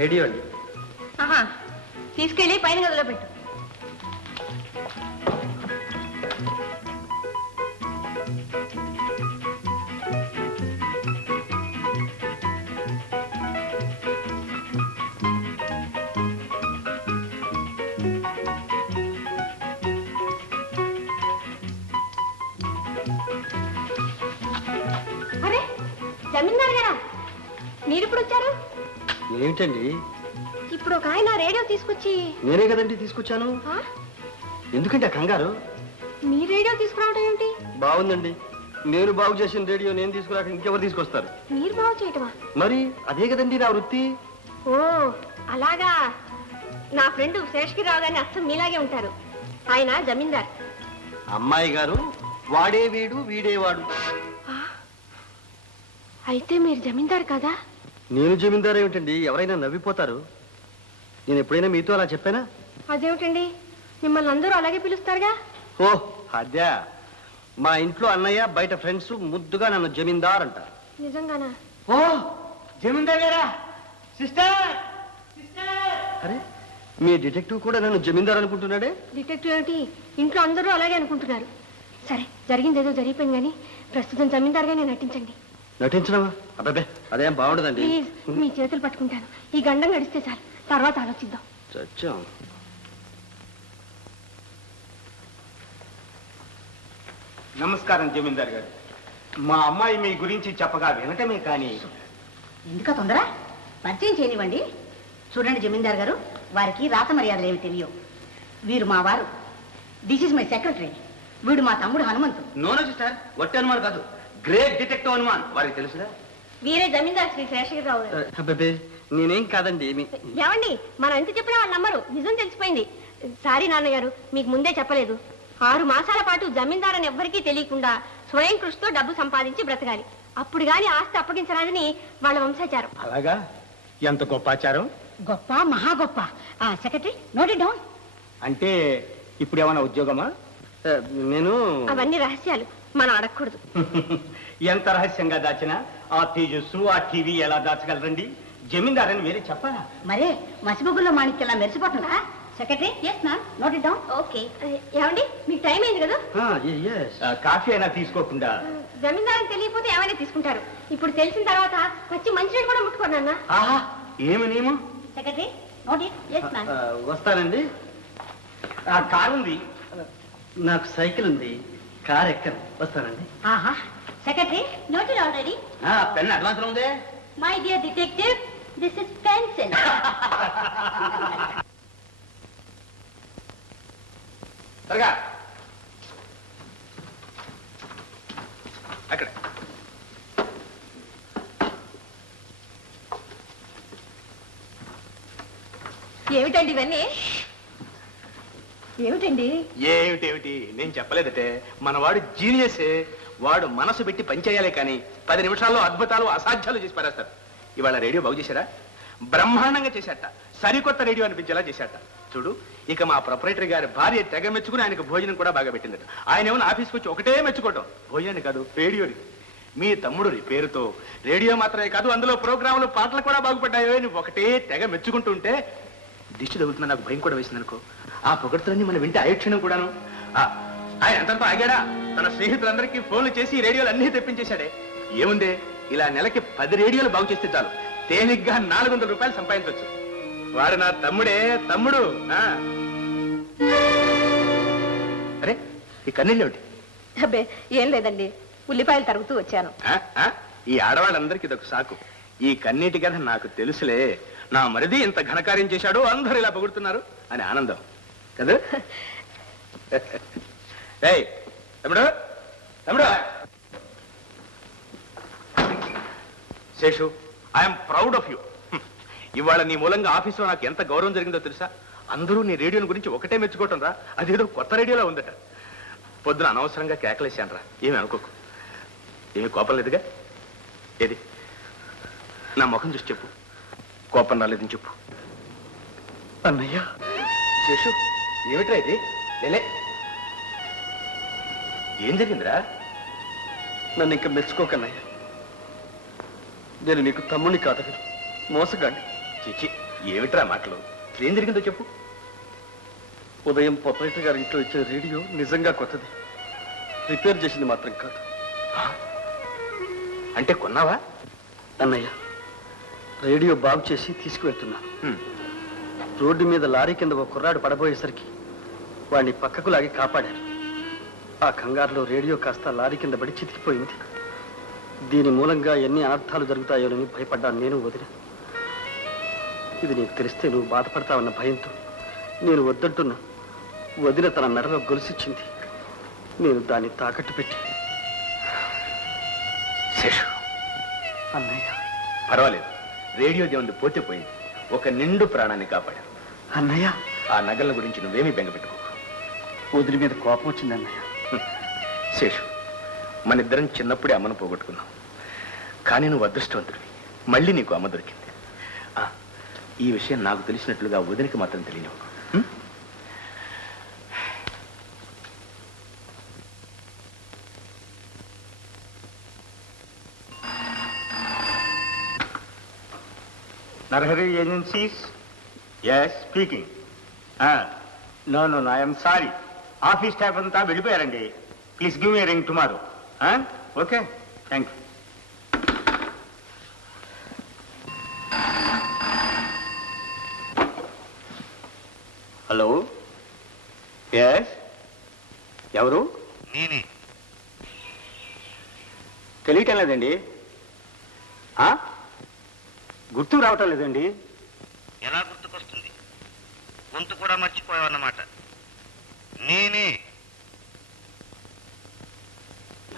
Radio అండి. తీసుకెళ్ళి పైన గదిలో పెట్టు. అరే జమీందారు గారా, మీరిప్పుడు వచ్చారు? ఏమిటండి? ఇప్పుడు ఒక ఆయన రేడియో తీసుకొచ్చి. నేనే కదండి తీసుకొచ్చాను. ఎందుకంటే కంగారు? మీ రేడియో తీసుకురావడం ఏమిటి? బాగుందండి. నేను బాగు చేసిన రేడియో నేను తీసుకురాక ఇంకెవరు తీసుకొస్తారు? మీరు బాగు చేయటమా? మరి అదే కదండి నా వృత్తి. ఓ అలాగా. నా ఫ్రెండ్ శేషగిరిరావు గారిని అచ్చం మీలాగే ఉంటారు. ఆయన జమీందార్. అమ్మాయి గారు వాడే వీడు వీడేవాడు. అయితే మీరు జమీందారు కదా? నేను జమీందారు ఏమిటండి? ఎవరైనా నవ్విపోతారు. నేను ఎప్పుడైనా మీతో అలా చెప్పానా? అదేమిటండి, మిమ్మల్ని అందరూ అలాగే పిలుస్తారుగా. ఓ అద్యా, మా ఇంట్లో అన్నయ్య బయట ఫ్రెండ్స్ ముద్దుగా నన్ను జమీందార్ అంటారు. నిజంగానా? ఓ జమీందార్ గారా, సిస్టర్. అరే మీ డిటెక్టివ్ కూడా నన్ను జమీందార్ అనుకుంటున్నాడే. డిటెక్టివ్ ఏమిటి, ఇంట్లో అందరూ అలాగే అనుకుంటున్నారు. సరే, జరిగింది ఏదో జరిగిపోయింది కానీ ప్రస్తుతం జమీందార్గానే నటించండి. నటించడమా? అబ్బాబే అదేం బాగుండదండి. ప్లీజ్, మీ చేతులు పట్టుకుంటాను. ఈ గండం గడిస్తే చాలు, తర్వాత ఆలోచిద్దాం. చచ్చాం. నమస్కారం జమీందార్ గారు. మా అమ్మాయి మీ గురించి చెప్పగా వినటమే కానీ. ఎందుక తొందర? పరిచయం చేయనివ్వండి. చూడండి జమీందార్ గారు, వారికి రాత మర్యాదలు ఏమి తెలియవు. వీరు మా వారు. This is my secretary. వీడు మా తమ్ముడు హనుమంతు. నోనో సిస్టర్, వట్టి అనుమాన్ కాదు, గ్రేట్ డిటెక్టివ్ అనుమాన్. వారికి తెలుసుదా? వీరే జమీందార్ శ్రీ శేషగిరిరావు గారు. అబ్బాబే నేనేం కాదండి. ఏమండి, మనం ఎంత చెప్పినా వాళ్ళు నమ్మరు. నిజం తెలిసిపోయింది. సారీ నాన్నగారు, మీకు ముందే చెప్పలేదు. 6 మాసాల పాటు జమీందార్ అని ఎవ్వరికీ తెలియకుండా స్వయం కృషితో డబ్బు సంపాదించి బ్రతకాలి. అప్పుడు గాని ఆస్తి అప్పగించరాదని వాళ్ళ వంశాచారం. అలాగా? ఎంత గొప్ప ఆచారం. గొప్ప, మహా గొప్ప. Secretary note it down. అంటే ఇప్పుడు ఏమైనా ఉద్యోగమా? నేను అవన్నీ రహస్యాలు, మనం అడగకూడదు. ఎంత రహస్యంగా దాచినా ఆ తేజస్సు ఆ టీవీ ఎలా దాచగలరండి? జమీందార్ అని వేరే చెప్పాలా? మరే మసిబుగ్గుల్లో మాణిక్యలా మెరిసిపోతుందా? Secretary yes ma'am, note it down. Okay. ఏమండి, మీకు టైం అయింది కదా? కాఫీ అయినా తీసుకోకుండా. జమీందారు తెలియకపోతే ఏమైనా తీసుకుంటారు. ఇప్పుడు తెలిసిన తర్వాత పచ్చి మంచినీళ్ళు కూడా ముట్టుకోనన్నా. ఆహా, ఏమి నియమం? Secretary note it. Yes ma'am. వస్తానండి. ఆ కారు ఉంది. నాకు సైకిల్ ఉంది, కార్ ఎక్కను. వస్తానండి. ఆహా. Secretary note it already. Pen advance ఉందే. My dear detective, this is pencil. త్వరగా అక్కడ. ఏమిటండి ఇవన్నీ? ఏమిటండి? ఏమిటేమిటి నేను చెప్పలేదటే. మనవాడు జీనియసే. వాడు మనసు పెట్టి పనిచేయాలి కానీ 10 నిమిషాల్లో అద్భుతాలు అసాధ్యాలు చేసి పారేస్తారు. ఇవాళ రేడియో బాగు చేశారా? బ్రహ్మాండంగా చేశాట. సరికొత్త రేడియో అనిపించేలా చేశాట. చూడు, ఇక మా ప్రొపరేటర్ గారి భార్య తెగ మెచ్చుకుని ఆయనకు భోజనం కూడా బాగా పెట్టిందట. ఆయన ఏమన్నా ఆఫీస్కి వచ్చి ఒకటే మెచ్చుకోవటం, భోజనాన్ని కాదు రేడియోని. మీ తమ్ముడు పేరుతో రేడియో మాత్రమే కాదు, అందులో ప్రోగ్రాంలు పాటలు కూడా బాగుపడ్డాయో అని ఒకటే తెగ మెచ్చుకుంటుంటే దిష్టి తగులుతున్నా నాకు భయం కూడా వేసింది అనుకో. ఆ పొగడ్తలన్నీ మనం వింటే అయక్షణం కూడాను. ఆయన ఎంతతో ఆగాడా? తన స్నేహితులందరికీ ఫోన్లు చేసి ఈ రేడియోలు అన్నీ తెప్పించేశాడే. ఏముందే, ఇలా నెలకి 10 రేడియోలు బాగు చేస్తే చాలు, తేలిగ్గా 400 రూపాయలు సంపాదించవచ్చు. వాడు నా తమ్ముడే, తమ్ముడు. అరే ఈ కన్నీళ్ళు ఏమిటి? అబ్బే ఏం లేదండి, ఉల్లిపాయలు తరుగుతూ వచ్చాను. ఈ ఆడవాళ్ళందరికీ ఇదొక సాకు. ఈ కన్నీటి కథ నాకు తెలుసులే. నా మరిది ఇంత ఘనకార్యం చేశాడు, అందరూ ఇలా పొగుడుతున్నారు అని ఆనందం కదా. ఏయ్ తమ్ముడు, తమ్ముడు. Seshu, I'm proud of you. ఇవాళ నీ మూలంగా ఆఫీసులో నాకు ఎంత గౌరవం జరిగిందో తెలుసా? అందరూ నీ రేడియోని గురించి ఒకటే మెచ్చుకోవటం రా. అదేదో కొత్త రేడియోలో ఉందట. పొద్దున అనవసరంగా కేకలేశాను రా. ఏమి అనుకోకు. ఏమి కోపం లేదుగా? ఏది నా ముఖం చూసి చెప్పు, కోపం రాలేదని చెప్పు. అన్నయ్య. శేషు, ఏమిట్రా ఇది? లేలే, ఏం జరిగిందిరా? నన్ను ఇంకా మెచ్చుకోకన్నయ్య. నేను నీకు తమ్ముడిని కాదు, మోసగాడిని. చిచి, ఏమిట్రా మాటలు? ఏం జరిగిందో చెప్పు. ఉదయం పొప్పయ్య గారి ఇంట్లో ఇచ్చే రేడియో నిజంగా కొత్తది. రిపేర్ చేసింది మాత్రం కాదు. అంటే కొన్నావా? అన్నయ్య, రేడియో బాగు చేసి తీసుకువెళ్తున్నాను. హ్మ్. రోడ్డు మీద లారీ కింద ఒక కుర్రాడు పడబోయేసరికి వాడిని పక్కకు లాగి కాపాడారు. ఆ కంగారులో రేడియో కాస్త లారీ కింద పడి చితికిపోయింది. దీని మూలంగా ఎన్ని అనర్థాలు జరుగుతాయోనని భయపడ్డాను నేను, వదిన. ఇది నీకు తెలిస్తే నువ్వు బాధపడతావన్న భయంతో నేను వద్దంటున్నా. వదిన తన మెడలో గొలుసిచ్చింది. నేను దాన్ని తాకట్టు పెట్టి. శేషు, అన్నయ్య, పర్వాలేదు. రేడియో దేవుంది పోతే పోయింది. ఒక నిండు ప్రాణాన్ని కాపాడారు. అన్నయ్య, ఆ నగల గురించి నువ్వేమీ బెంగపెట్టుకో. వదిలి మీద కోపం వచ్చింది అన్నయ్య. శేషు, మన ఇద్దరం చిన్నప్పుడే అమ్మను పోగొట్టుకున్నాం. కానీ నువ్వు అదృష్టవంతుడివి. మళ్ళీ నీకు అమ్మ దొరికింది. ఆ, ఈ విషయం నాకు తెలిసినట్లుగా వదినికి మాత్రం తెలియను. Narhari Agencies? Yes, speaking. No, I am sorry. Office staff అంతా వెళ్ళిపోయారండి. Please give me a ring tomorrow. Okay, thank you. Hello, yes, ఎవరు? నేనే. తెలియటం లేదండి. గుర్తు రావటం లేదండి. ఎలా గుర్తుకొస్తుంది? గొంతు కూడా మర్చిపోయావన్నమాట. నేనే.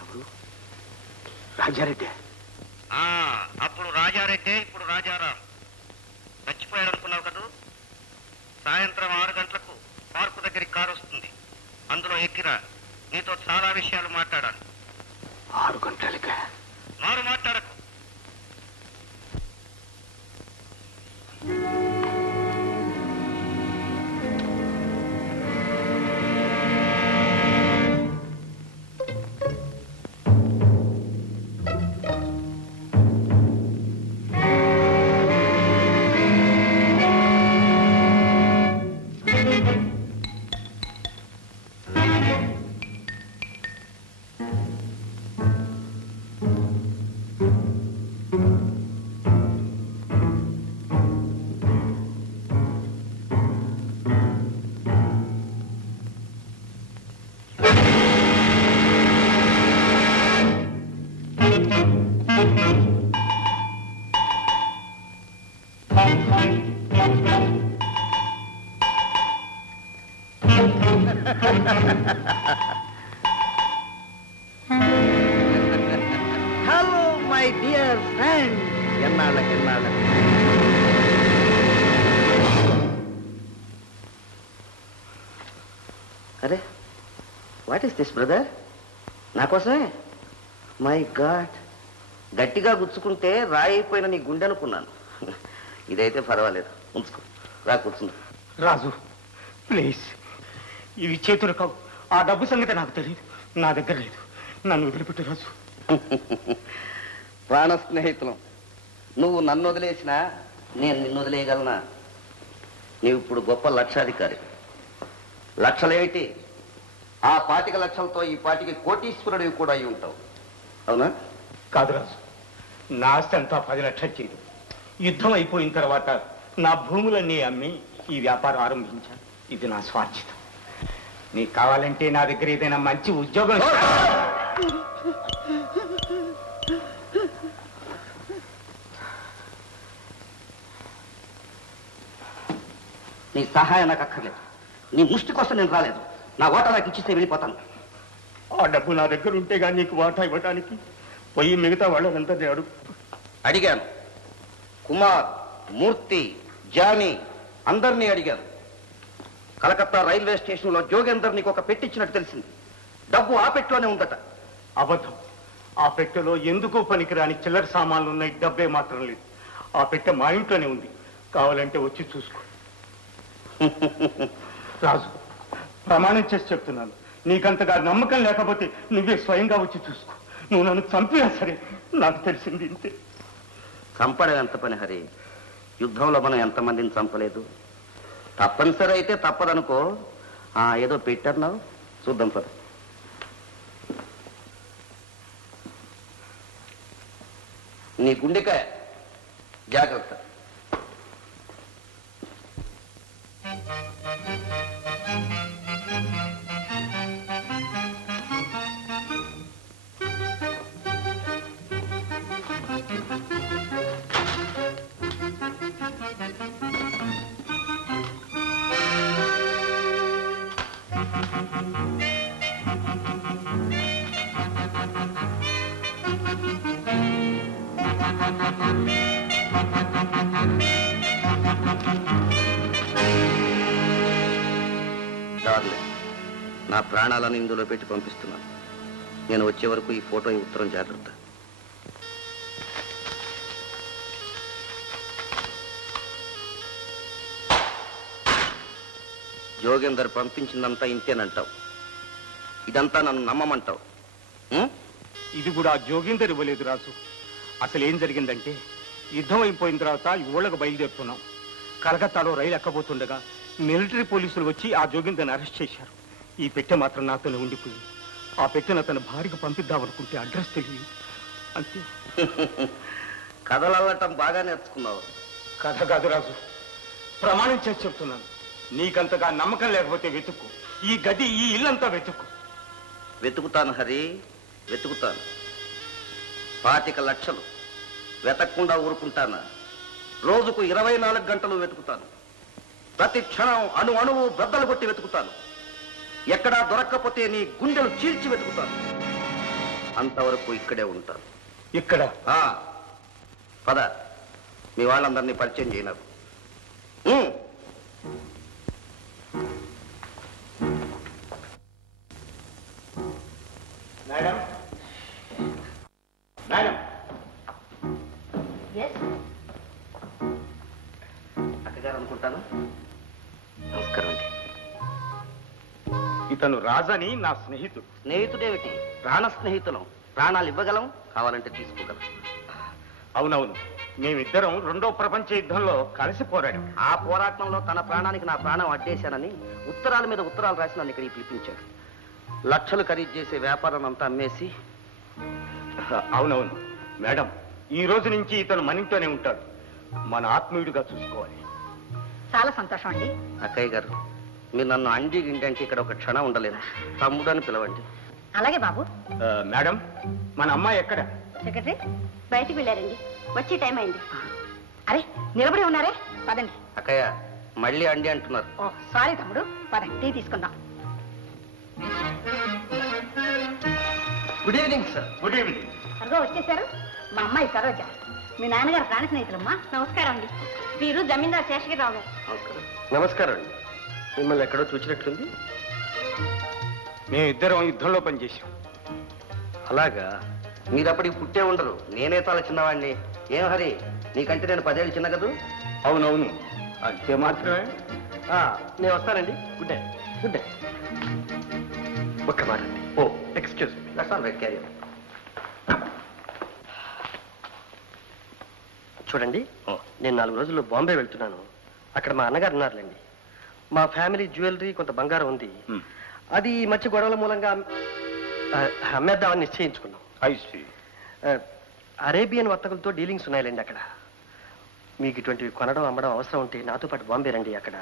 ఎవరు? రాజారెడ్డి. అప్పుడు రాజారెడ్డి, ఇప్పుడు రాజారాం. మర్చిపోయాడనుకున్నావు కదూ? సాయంత్రం 6 గంటలకు పార్కు దగ్గరికి కారు వస్తుంది. అందులో ఎక్కిరా. నీతో చాలా విషయాలు మాట్లాడాలి. 6 గంటలకే? మారు మాట్లాడకు. Hello my dear friend. ఎన్నాళ్ళకి. అరే, వాట్ ఈస్ దిస్ బ్రదర్? నా కోసమే? మై గాడ్, గట్టిగా గుచ్చుకుంటే రాయిపోయిన నీ గుండె అనుకున్నాను. ఇదైతే పర్వాలేదు, ఉంచుకో. రా, కూర్చుందా. రాజు, ప్లీజ్, ఇవి చేతులు కావు. ఆ డబ్బు సంగతి నాకు తెలియదు. నా దగ్గర లేదు. నన్ను వదిలిపెట్టు రాజు. ప్రాణ స్నేహితులం. నువ్వు నన్ను వదిలేసినా నేను నిన్ను వదిలేయగలనా? నీవు ఇప్పుడు గొప్ప లక్షాధికారి. లక్షలేమిటి, ఆ 25 లక్షలతో ఈ పాటికి కోటీశ్వరుడివి కూడా అయి ఉంటావు. అవునా? కాదు రాజు, నా ఆస్తి అంతా 10 లక్షలు చేయదు. యుద్ధం అయిపోయిన తర్వాత నా భూములన్నీ అమ్మి ఈ వ్యాపారం ఆరంభించాను. ఇది నా స్వార్జితం. నీకు కావాలంటే నా దగ్గర ఏదైనా మంచి ఉద్యోగం. నీ సహాయం నాకు అక్కర్లేదు. నీ ముష్టి కోసం నేను రాలేదు. నా ఓట నాకు ఇచ్చిస్తే వెళ్ళిపోతాను. ఆ డబ్బు నా దగ్గర ఉంటే కానీ నీకు వాటా ఇవ్వడానికి పోయి మిగతా వాళ్ళంతా అడుగు. అడిగాను. కుమార్, మూర్తి, జానీ అందరినీ అడిగాను. కలకత్తా రైల్వే స్టేషన్లో జోగేందర్ నీకు ఒక పెట్టిచ్చినట్టు తెలిసింది. డబ్బు ఆ పెట్టిలోనే ఉందట. అబద్ధం. ఆ పెట్టెలో ఎందుకో పనికిరాని చిల్లర సామాన్లు ఉన్నాయి, డబ్బే మాత్రం లేదు. ఆ పెట్టె మా ఇంట్లోనే ఉంది. కావాలంటే వచ్చి చూసుకో. రాజు, ప్రమాణం చేసి చెప్తున్నాను, నీకంతగా నమ్మకం లేకపోతే నువ్వే స్వయంగా వచ్చి చూసుకో. నువ్వు నన్ను చంపినా సరే నాకు తెలిసింది ఇంతే. చంపడం ఎంత పని హరి? యుద్ధంలో మనం ఎంతమందిని చంపలేదు. తప్పనిసరి అయితే తప్పదనుకో. ఏదో పెట్టన్నావు, చూద్దాం పద. నీ గుండెకాయ జాగ్రత్త. డార్లింగ్, నా ప్రాణాలను ఇందులో పెట్టి పంపిస్తున్నాను. నేను వచ్చే వరకు ఈ ఫోటో, ఈ ఉత్తరం జాగ్రత్త. జోగేందర్ పంపించిందంతా ఇంతేనంటావు. ఇదంతా నన్ను నమ్మమంటావు. ఇది కూడా జోగేందర్ ఇవ్వలేదు రాజు. అసలు ఏం జరిగిందంటే, యుద్ధం అయిపోయిన తర్వాత ఊళ్ళకు బయలుదేరుతున్నాం. కలకత్తాలో రైలు ఎక్కబోతుండగా మిలిటరీ పోలీసులు వచ్చి ఆ జోగేందర్ని అరెస్ట్ చేశారు. ఈ పెట్టె మాత్రం నాతోనే ఉండిపోయింది. ఆ పెట్టెను అతని భార్యకు పంపిద్దామనుకుంటే అడ్రస్ తెలియదు. అంతే. కథలల్లటం బాగా నేర్చుకున్నావు. కథ కాదు రాజు, ప్రమాణం చేసి చెప్తున్నాను. నీకంతగా నమ్మకం లేకపోతే వెతుక్కు. ఈ గది, ఈ ఇల్లంతా వెతుక్కు. వెతుకుతాను హరి, వెతుకుతాను. 25 లక్షలు వెతకకుండా ఊరుకుంటానా? రోజుకు 24 గంటలు వెతుకుతాను. ప్రతి క్షణం అణువు బ్రద్దలు కొట్టి వెతుకుతాను. ఎక్కడా దొరక్కపోతే నీ గుండెలు చీల్చి వెతుకుతాను. అంతవరకు ఇక్కడే ఉంటాను. ఇక్కడ పద, మీ వాళ్ళందరినీ పరిచయం చేయనారు. మేడం, మేడం, అక్కగారు అనుకుంటాను. నమస్కారం అండి. ఇతను రాజని నా స్నేహితుడు. స్నేహితుడేమిటి, ప్రాణ స్నేహితులం. ప్రాణాలు ఇవ్వగలం, కావాలంటే తీసుకోగలం. అవునవును, మేమిద్దరం 2వ ప్రపంచ యుద్ధంలో కలిసి పోరాడాం. ఆ పోరాటంలో తన ప్రాణానికి నా ప్రాణం అడ్డేశానని ఉత్తరాల మీద ఉత్తరాలు రాసి నన్ను ఇక్కడికి పిలిపించాడు. లక్షలు ఖరీదు చేసే వ్యాపారం అంతా అమ్మేసి. అవునవును మేడం, ఈ రోజు నుంచి ఇతను మన ఇంట్లోనే ఉంటాడు. మన ఆత్మీయుడిగా చూసుకోవాలి. చాలా సంతోషం అండి. అక్కయ్య గారు, మీరు నన్ను అండి గిండి అంటే ఇక్కడ ఒక క్షణం ఉండలేను. తమ్ముడు అని పిలవండి. అలాగే బాబు. మేడం, మన అమ్మాయి ఎక్కడ? సెక్రటరీ బయటికి వెళ్ళారండి, వచ్చి టైం అయింది. అరే, నిలబడి ఉన్నారే, పదండి. అక్కయ్య, మళ్ళీ అండి అంటున్నారు. ఓ సారీ తమ్ముడు, పదండి టీ తీసుకుందాం. Good evening sir. Good evening. అదిగో వచ్చేసారు మా అమ్మాయి సరోజ, మీ నాన్నగారు ప్రాణ స్నేహితులమ్మా. నమస్కారం అండి. వీరు జమీందార్ శేషగిరిరావు గారు. నమస్కారం. నమస్కారం అండి. మిమ్మల్ని ఎక్కడో చూసినట్లుంది. మేమిద్దరం యుద్ధంలో పనిచేశాం. అలాగా, మీరు అప్పటికి పుట్టే ఉండరు. నేనే చాలా చిన్నవాడిని. ఏం హరి, నీకంటే నేను 10 ఏళ్ళు చిన్న కదూ? అవునవును, అంతే మాత్రమే. నేను వస్తానండి. Good day. Good day. ఒక్క మాట. ఓ excuse me. That's all right, carry on. చూడండి, నేను 4 రోజుల్లో బాంబే వెళ్తున్నాను. అక్కడ మా అన్నగారు ఉన్నారులేండి. మా ఫ్యామిలీ జ్యువెలరీ, కొంత బంగారం ఉంది. అది ఈ మధ్య గొడవల మూలంగా అమ్మేద్దామని నిశ్చయించుకున్నాం. అరేబియన్ వర్తకులతో డీలింగ్స్ ఉన్నాయిలేండి అక్కడ. మీకు ఇటువంటివి కొనడం, అమ్మడం అవసరం ఉంటే నాతో పాటు బాంబే రండి. అక్కడ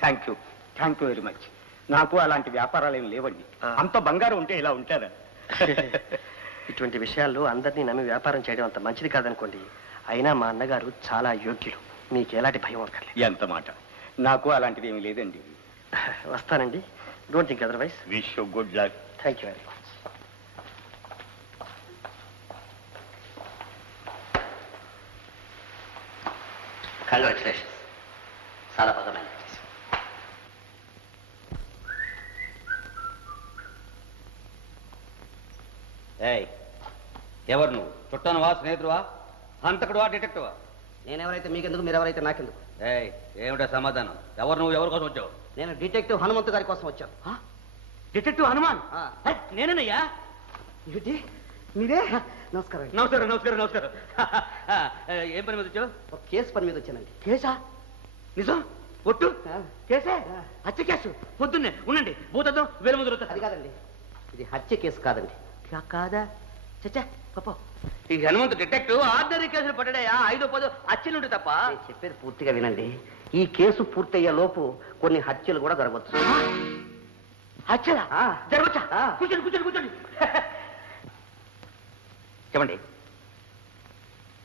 థ్యాంక్ యూ వెరీ మచ్. నాకు అలాంటి వ్యాపారాలు ఏమి లేవండి. అంత బంగారం ఉంటే ఇలా ఉంటారా? ఇటువంటి విషయాల్లో అందరినీ నమ్మి వ్యాపారం చేయడం అంత మంచిది కాదనుకోండి. అయినా మా అన్నగారు చాలా యోగ్యులు. మీకు ఎలాంటి భయం అక్కర్లేదు. ఎంత మాట. నాకు అలాంటిది ఏమి లేదండి. వస్తానండి. Don't think otherwise. Wish you good luck. Thank you very much. Congratulations. చాలా బాగా మేనేజ్ చేశారు. ఎవరు నువ్వు? చుట్టానువా, స్నేహితుడువా, హంతకుడువా, డిటెక్టివా? నేనెవరైతే మీకెందుకు, మీరెవరైతే నాకెందుకు? ఏమిటా సమాధానం? ఎవరు నువ్వు? ఎవరి కోసం వచ్చావు? నేను డిటెక్టివ్ హనుమంతు గారి కోసం వచ్చాను. డిటెక్టివ్ హనుమాన్? ఆ. నేనేనయ్యా. ఏంటి, మీరే? నమస్కారం. నమస్కారం నమస్కారం నమస్కారం. ఏం పని మీద వచ్చావు? ఒక కేసు పని మీద వచ్చానండి. కేసా? నిజం? ఒట్టు? కేసే? హత్య కేసు? పొద్దున్నే ఉండండి, భూతద్దం వేల ముందు అది కాదండి, ఇది హత్య కేసు కాదండి. కాదా? చచ్చా పప్ప, ఈ హనుమంతు డిటెక్టివ్ ఆర్డినరీ కేసులు పడ్డాయా? 5-10 హత్యలుంటే తప్ప. నేను చెప్పేది పూర్తిగా వినండి. ఈ కేసు పూర్తయ్యే లోపు కొన్ని హత్యలు కూడా జరగవచ్చు. హత్యలా? జరగచ్చా? కూర్చోండి కూర్చోండి కూర్చోండి. చెప్పండి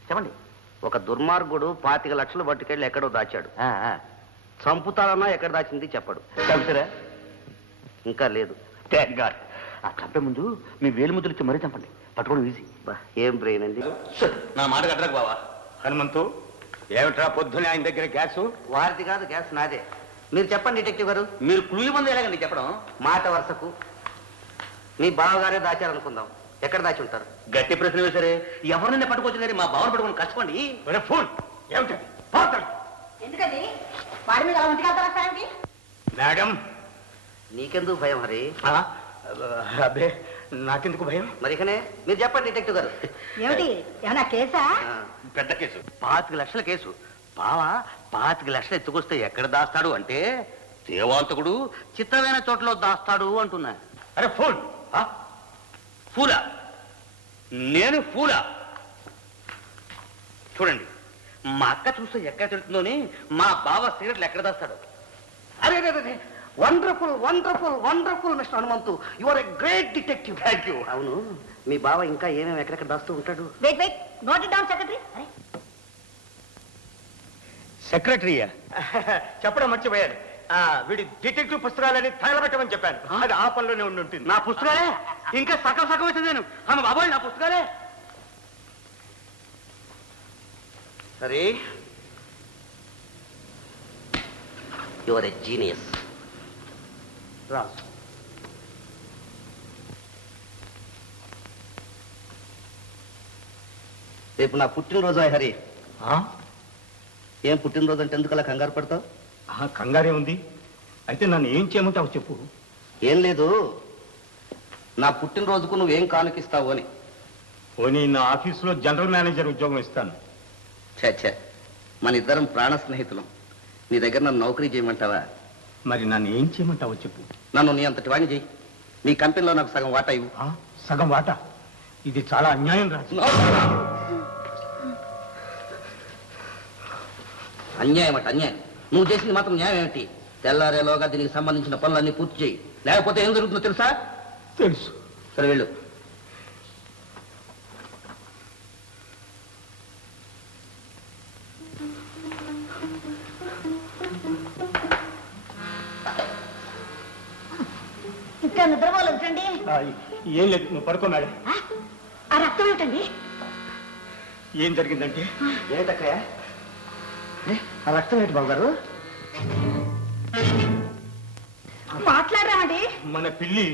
చెప్పండి. ఒక దుర్మార్గుడు 25 లక్షలు పట్టుకెళ్ళి ఎక్కడో దాచాడు. చంపుతారన్నా ఎక్కడ దాచింది చెప్పడు. చంపుతారా? ఇంకా లేదు. Thank God. ఆ చంపే ముందు మీ వేలు ముద్దులు ఇచ్చి మరీ చంపండి, పట్టుకోవడం ఈజీ. ఏం బ్రెయిన్ అండి. నా మాట కట్టరకు బావా. హనుమంతు, ఏమిట్రా పొద్దునే ఆయన దగ్గర గ్యాసు? వారిది కాదు, గ్యాస్ నాదే. మీరు చెప్పండి డిటెక్టివ్ గారు. మీరు క్లూ మంది ఎలాగండి చెప్పడం? మాట వరుసకు మీ బావగారే దాచారనుకుందాం, ఎక్కడ దాచి ఉంటారు? గట్టి ప్రశ్న వేసరే. ఎవరినైనా పట్టుకొచ్చిందని మా బావను పట్టుకొని కష్టపండి. ఫోన్ ఏమిటది? ఎందుకండి వాడి మీద అలా ఒంటికి మేడం, నీకెందుకు భయం హరి? అబ్బే నాకెందుకు భయం? మరికనే మీరు చెప్పండి డిటెక్టివ్ గారు. ఏమిటి ఏమన్నా కేసా? పెద్ద కేసు. 25 లక్షల కేసు. బావా 25 లక్షలు ఎత్తుకొస్తే ఎక్కడ దాస్తాడు అంటే దేవాంతకుడు చిత్తమైన చోట్ల దాస్తాడు అంటున్నా. అరే ఫోన్. ఫూలా? నేను ఫూలా? చూడండి, మా అక్క చూస్తే ఎక్కడ తిడుతుందోని మా బావ సిగరెట్లు ఎక్కడ దాస్తాడు. అరే అరే, wonderful wonderful wonderful mister Hanumanthu, you are a great detective. Thank you. అవును, మీ బావ ఇంకా ఏమేమి ఎక్కడెక్కడ దాస్తూ ఉంటాడు? Wait wait, note it down secretary. సెక్రటరీయా? చెప్పడం మర్చిపోయాను. వీడి డిటెక్టివ్ పుస్తకాలని తగలబెట్టమని చెప్పాను. అది ఆ పనిలోనే ఉండి ఉంటుంది. నా పుస్తకాలే ఇంకా సగం సగం అవుతుంది. నేను అమ్మ బాబోయ్, నా పుస్తకాలే. సరే, యు ఆర్ ఎ జీనియస్. రాజు, రేపు నా పుట్టినరోజు హరి. ఏం పుట్టినరోజు అంటే ఎందుకు అలా కంగారు పడతావు? కంగారే ఉంది. అయితే నన్ను ఏం చేయమంటావు చెప్పు. ఏం లేదు, నా పుట్టినరోజుకు నువ్వేం కానుకిస్తావు అని. పోనీ నా ఆఫీసులో జనరల్ మేనేజర్ ఉద్యోగం ఇస్తాను. చచ్చా, మన ఇద్దరం ప్రాణ స్నేహితులం. నీ దగ్గర నన్ను నౌకరీ చేయమంటావా? మరి నన్ను ఏం చేయమంటావో చెప్పు. నన్ను నీ అంతటి వాణ్ణి చేయి. మీ కంపెనీలో నాకు సగం వాటా ఇవ్వు. సగం వాటా? ఇది చాలా అన్యాయం రాజు. అన్యాయం అంటే అన్యాయం. నువ్వు చేసింది మాత్రం న్యాయం ఏమిటి? తెల్లారేలోగా దీనికి సంబంధించిన పనులన్నీ పూర్తి చేయి, లేకపోతే ఏం జరుగుతుందో తెలుసా? తెలుసు. సరే వెళ్ళు. ఇంకా నిద్రపోలేదు ఏంటండి? ఏం లేదు, నువ్వు పడుకో మేడం. ఆ రక్తం ఏమిటండి? ఏం జరిగిందంటే, ఏంటక్కయ్య ఆ రక్తం ఏంటి బాబు గారు? మాట్లాడరామండి. మన పిల్లి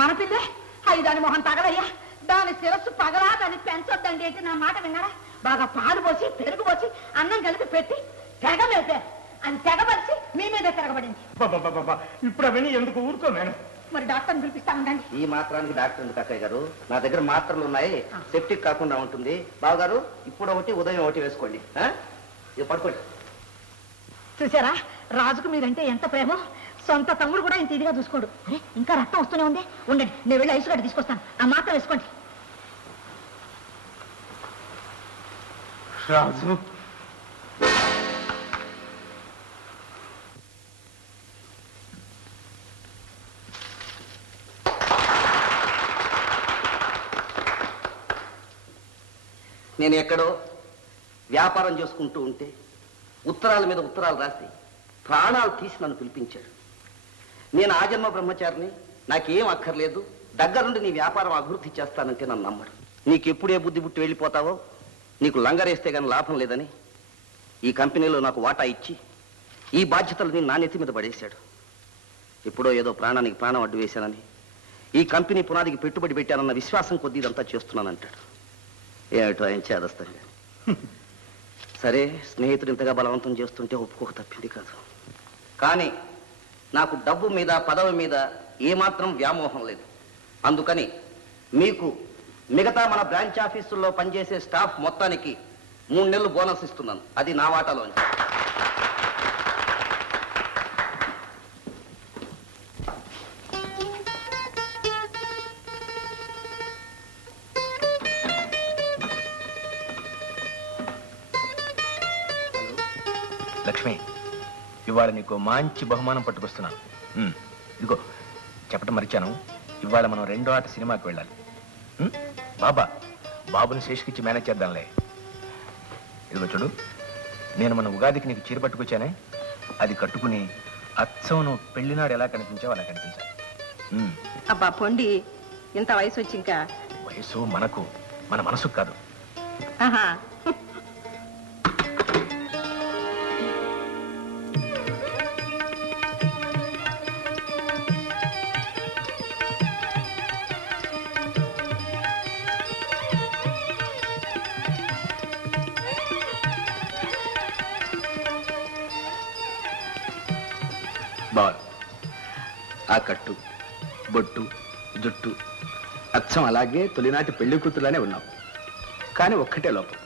మన పిల్లే? అయ్యి దాని మొహం తగలయ్యా, దాని శిరస్సు పగలా, దాన్ని పెంచొద్దండి అంటే నా మాట విన్నారా? బాగా పాలు పోసి పెరుగు పోసి అన్నం కలిపి పెట్టి తెగమేపారు. అది తెగబలిసి మీ మీద తిరగబడింది. ఇప్పుడు అవన్నీ ఎందుకు? ఊరుకో మేడం. మరి డాక్టర్ని పిలిపిస్తా ఉండండి. ఈ మాత్రానికి డాక్టర్ ఎందుకు అక్కయ్య గారు? నా దగ్గర మాత్రలు ఉన్నాయి, సెప్టిక్ కాకుండా ఉంటుంది. బావగారు ఇప్పుడు ఒకటి, ఉదయం ఒకటి వేసుకోండి. ఇది పడుకోండి. చూసారా, రాజుకు మీరంటే ఎంత ప్రేమ. సొంత తమ్ముడు కూడా ఇంత ఇదిగా చూసుకోడు. అరే, ఇంకా రక్తం వస్తూనే ఉంది. ఉండండి, నేను వెళ్ళి ఐసు గడ్డ తీసుకొస్తాను. ఆ మాత్రం వేసుకోండి. రాజు, నేను ఎక్కడో వ్యాపారం చేసుకుంటూ ఉంటే ఉత్తరాల మీద ఉత్తరాలు రాసి ప్రాణాలు తీసి నన్ను పిలిపించాడు. నేను ఆజన్మ బ్రహ్మచారిని, నాకేం అక్కర్లేదు, దగ్గరుండి నీ వ్యాపారం అభివృద్ధి చేస్తానంటే నన్ను నమ్మడు. నీకెప్పుడే బుద్ధి పుట్టి వెళ్ళిపోతావో, నీకు లంగరేస్తే కానీ లాభం లేదని ఈ కంపెనీలో నాకు వాటా ఇచ్చి ఈ బాధ్యతలని నా నెత్తి మీద పడేశాడు. ఎప్పుడో ఏదో ప్రాణానికి ప్రాణం అడ్డు వేశానని, ఈ కంపెనీ పునాదికి పెట్టుబడి పెట్టానన్న విశ్వాసం కొద్దీ ఇదంతా చేస్తున్నానంటాడు. ఏమిటో ఆయన చేదస్తాను. సరే, స్నేహితుడు ఇంతగా బలవంతం చేస్తుంటే ఒప్పుకోక తప్పింది కాదు. కానీ నాకు డబ్బు మీద, పదవి మీద ఏమాత్రం వ్యామోహం లేదు. అందుకని మీకు మిగతా మన బ్రాంచ్ ఆఫీసుల్లో పనిచేసే స్టాఫ్ మొత్తానికి 3 నెలలు బోనస్ ఇస్తున్నాను. అది నా వాటాలోని. లక్ష్మి, ఇవాళ నీకు మంచి బహుమానం పట్టుకొస్తున్నాను. ఇదిగో చెప్పటం మరిచాను, ఇవాళ మనం 2వ ఆట సినిమాకి వెళ్ళాలి. బాబుని శేషికిచ్చి మేనేజ్ చేద్దాంలే. ఇదిగో చూడు, నేను మన ఉగాదికి నీకు చీర పట్టుకొచ్చానే, అది కట్టుకుని అచ్చం నువ్వు పెళ్లినాడు ఎలా కనిపించావు అలా కనిపించాలి. అబ్బా పొండి, ఇంత వయసు వచ్చి ఇంకా వయసు మనకు, మన మనసుకు కాదు. ఆహా. బాల్, ఆ కట్టు, బొట్టు, జుట్టు అచ్చం అలాగే తొలినాటి పెళ్లి కూతురులానే ఉన్నావు. కానీ ఒక్కటే లోపం,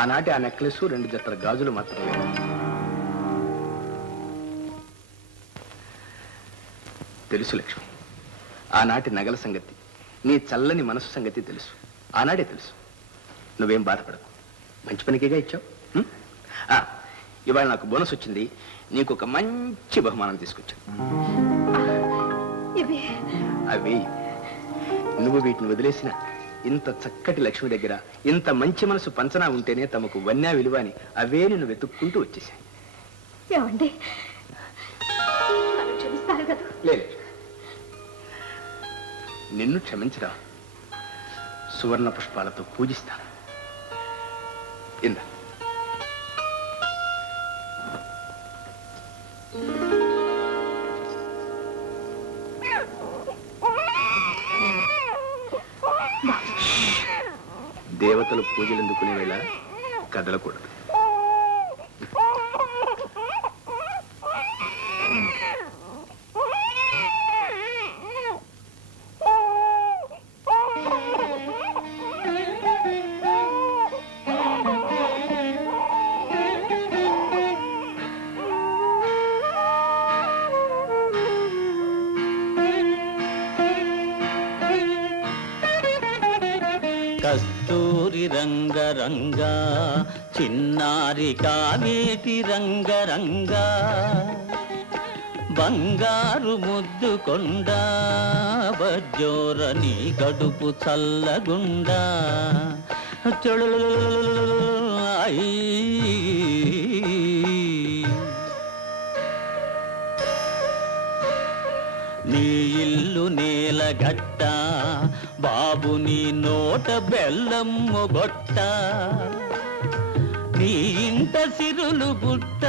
ఆనాటి ఆ నెక్లెస్ 2 జతల గాజులు మాత్రమే. తెలుసు లక్ష్మి, ఆనాటి నగల సంగతి, నీ చల్లని మనసు సంగతి తెలుసు. ఆనాడే తెలుసు. నువ్వేం బాధపడకు, మంచి పనికిగా ఇచ్చావు. ఇవాళ నాకు బోనస్ వచ్చింది, నీకు ఒక మంచి బహుమానం తీసుకొచ్చాను. అవి నువ్వు వీటిని వదిలేసిన ఇంత చక్కటి లక్ష్మి దగ్గర ఇంత మంచి మనసు పంచనా ఉంటేనే తమకు వన్యా విలువ అని అవే నిన్ను వెతుక్కుంటూ వచ్చేసాయి. ఏమండి, క్షమిస్తారు కదా? లేదు, నిన్ను క్షమించరా, సువర్ణ పుష్పాలతో పూజిస్తాను. ఇందా. దేవతలు పూజలు ఎందుకునే వేళ కదలకూడదు. కస్తూరి రంగరంగా చిన్నారి కావేటి రంగరంగా బంగారు ముద్దు కొండ బజ్జోరని గడుపు చల్లగుండా నీ ఇల్లు నేలగట్ట బాబు నీ నోట బెల్లమ్ము గొట్ట నీ ఇంట సిరులు గుట్ట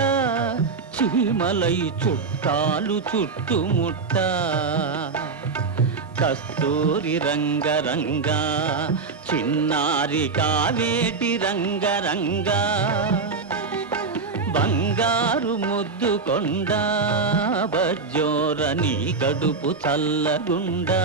చీమలై చుట్టాలు చుట్టుముట్ట కస్తూరి రంగరంగా చిన్నారి కావేటి రంగరంగా బంగారు ముద్దు కొండ బజ్జోరని గడుపు చల్లగుండా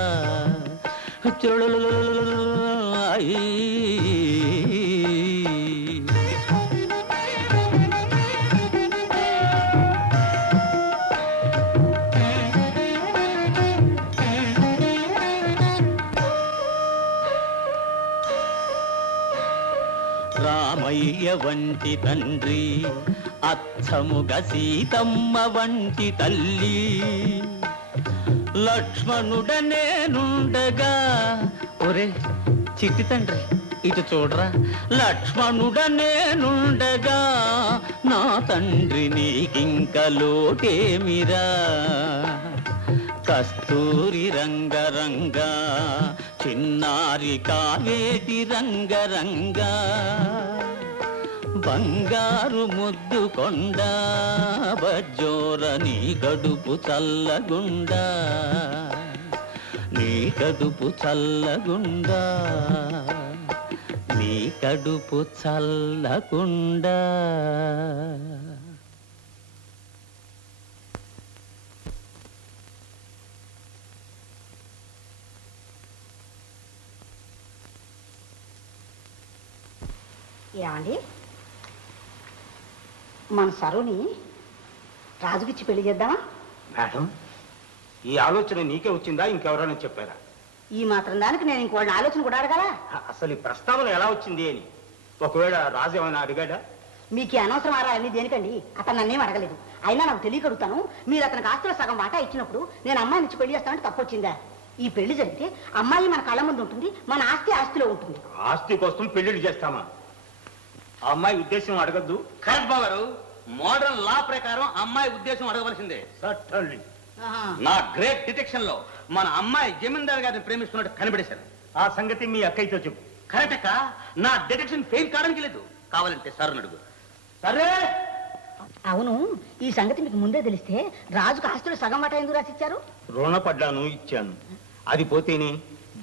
రామయ్య వంటి తండ్రి అచ్చముగ సీతమ్మ వంటి తల్లి లక్ష్మణుడనేనుండగా ఒరే చిట్టి తండ్రి ఇటు చూడరా లక్ష్మణుడనేనుండగా నా తండ్రి నీకింక లోటేమిరా కస్తూరి రంగరంగా చిన్నారి కావేటి రంగరంగా బంగారు ముద్దు కొండ బజ్జోరని గడుపు చల్లగుండా నీ కడుపు చల్లగుండా నీ కడుపు చల్లగుండా. ఏమండి మన సరుని రాజుకిచ్చి పెళ్లి చేద్దామా? మేడం, ఈ ఆలోచన నీకే వచ్చిందా ఇంకెవరైనా చెప్పారా? ఈ మాత్రం దానికి నేను ఇంకోళ్ళ ఆలోచన కూడా అడగాల? అసలు ఈ ప్రస్తావన ఎలా వచ్చింది అని ఒకవేళ రాజు ఏమైనా అడిగాడా? మీకు ఈ అనవసరం ఆరా అన్ని దేనికండి? అతను నన్నేం అడగలేదు. అయినా నాకు తెలియకడుగుతాను, మీరు అతనికి ఆస్తుల సగం వాటా ఇచ్చినప్పుడు నేను అమ్మాయిని ఇచ్చి పెళ్లి చేస్తానంటే తప్పొచ్చిందా? ఈ పెళ్లి జరిగితే అమ్మాయి మన కళ్ళ ముందు ఉంటుంది, మన ఆస్తి ఆస్తిలో ఉంటుంది. ఆస్తి కోసం పెళ్లిళ్ళు చేస్తామా? ఆ అమ్మాయి ఉద్దేశం అడగద్దు. కరెక్ట్ బాగారు. మోడర్న్ లా ప్రకారం అమ్మాయి ఉద్దేశం అడగవలసిందే. Certainly. నా గ్రేట్ డిటెక్షన్ లో మన అమ్మాయి జమీందార్ గారిని ప్రేమిస్తున్నట్టు కనిపెడేశారు. ఆ సంగతి మీ అక్కయ్యతో చెప్పు. కరెక్ట్ అక్క. నా డిటెక్షన్ ఫెయిల్ కావడానికి లేదు. కావాలంటే సార్ అడుగు. సరే అవును, ఈ సంగతి మీకు ముందే తెలిస్తే రాజుకు ఆస్తులు సగం వాటా ఎందుకు రాసిచ్చారు? రుణపడ్డాను, ఇచ్చాను. అది పోతేనే